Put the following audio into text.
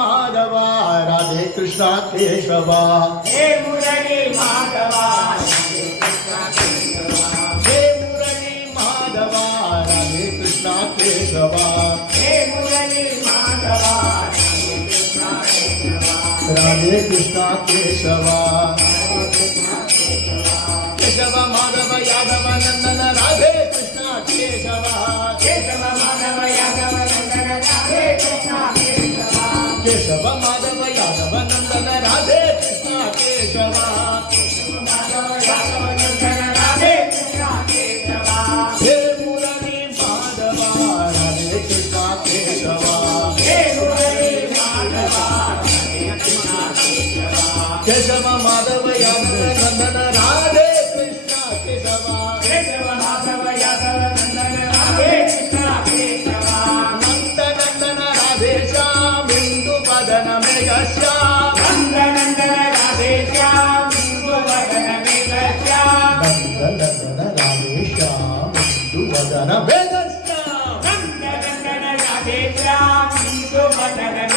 माधवा राधे कृष्णा केशवा हे मुरली माधवा राधे कृष्णा केशवा हे मुरली माधवा राधे कृष्णा केशवा हे मुरली माधवा राधे कृष्णा केशवा केशव माधव यादव नंदन राधे कृष्णा केशवा केशव माधव यादव नंदन राधे कृष्णा केशवा केशव माधव यादव नंदन राधे कृष्णा केशवा माधव यादव नंदन राधे कृष्णा केशवा हे मुरली माधवा राधे कृष्णा केशवा हे मुरली माधवा राधे कृष्णा केशवा केशव माधव यादव नंदन राधे कृष्णा केशवा केशव माधव यादव नंदन राधे कृष्णा केशवा नंद नंदन राधे श्याम हिंदू बदन मेघश्याम नंदनंदन राधे श्याम हिंदू वदन मेघ श्याम नंद नंदन राधे श्याम हिंदू बदन मेघश्याम नंदनंदन राधे श्याम हिंदू वदन